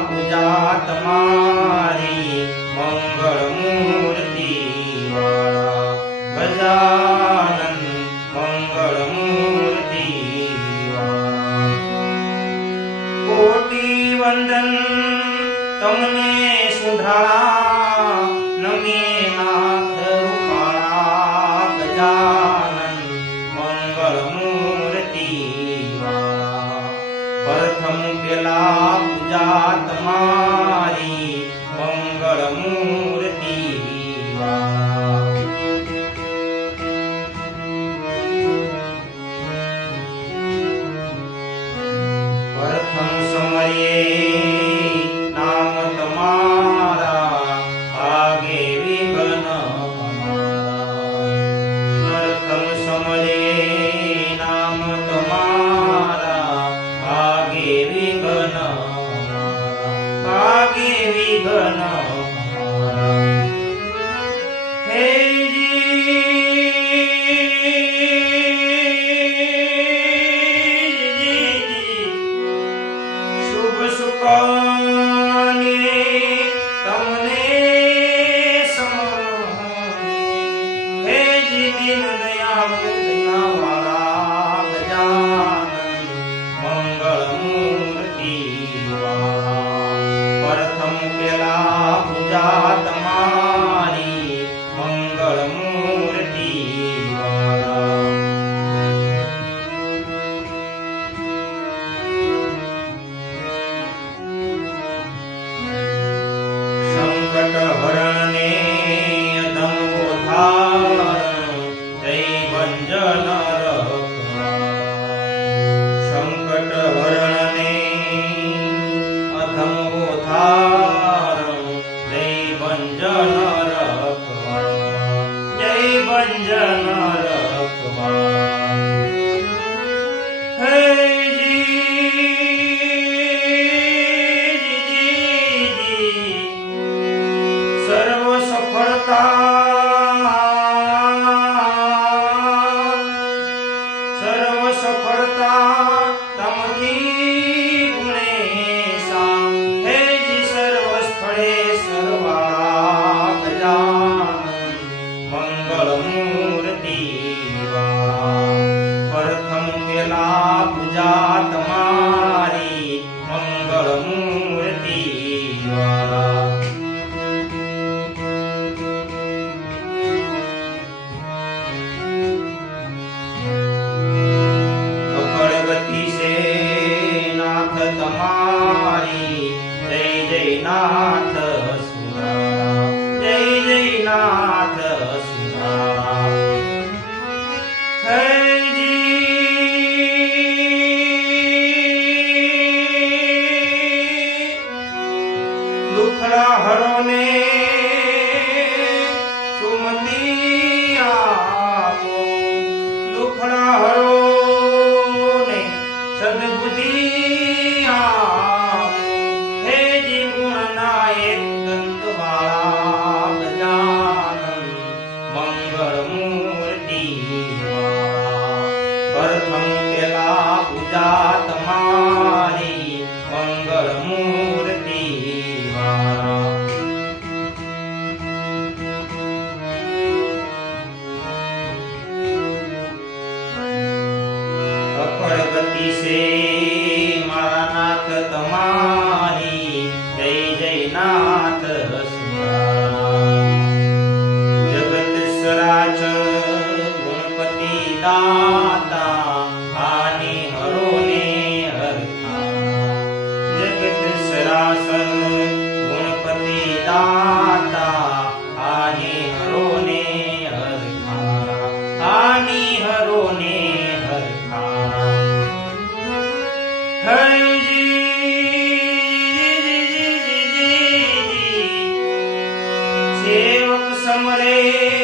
पूजा तमारी मंगल मूर्ति वाला गजानन मंगल मूर्ति वाला। कोटि वंदन तमने सुधारा नमी नाथ रूपाला गजानन मंगल मूर्ति वाला। प्रथम पेला पूजा तमारी मंगल मूर्ति वाला। प्रथम समये नाम तमारा आगे विघ्न हमारा। प्रथम समये नाम तमारा आगे विघ्न हमारा। आगे विघ्न हमारा। हे सुकाने तमने समाने। हे जी दीन दयाल दया वाला गजानन मंगल मूर्ति वाला। प्रथम पेला पूजा तमारी मंगल मूर्ति वाला। संकट हरण ने अधम उद्धारण जय भंजन रखवाला। संकट हरण ने अधम उद्धारण जय भंजन रखवाला। जय भंजन रखवाला। हे सर्व सफलता सर्व सफलता तमथी गुणेशा। हे जी सर्व स्थळे सर्वाळा गजानन मंगल मूर्ति वाला। प्रथम पेला पूजा तमारी मंगल मूर्ति वाला। से नाथ तमारी जय जय नाथ सुनारा। जय जय नाथ सुनारा। हे जी दुखड़ा हरो ने सुमति आपो। दुखड़ा हरो सद्बुद्धि आपो। हे जी गुण नायक दंत वाला गजानन मंगल मूर्ति वाला। प्रथम पेला पूजा तमारी मंगल मूर्ति वाला। गति से मारा नाथ तमारी जय जय नाथ सुनारा। जगत सराचर गुणपति दाता हानि हरो ने हरखाना। जगत सराचर गुणपति दाता हानि हरो ने हरखाना। हानि हरो ने हरखाना। सेवक समरे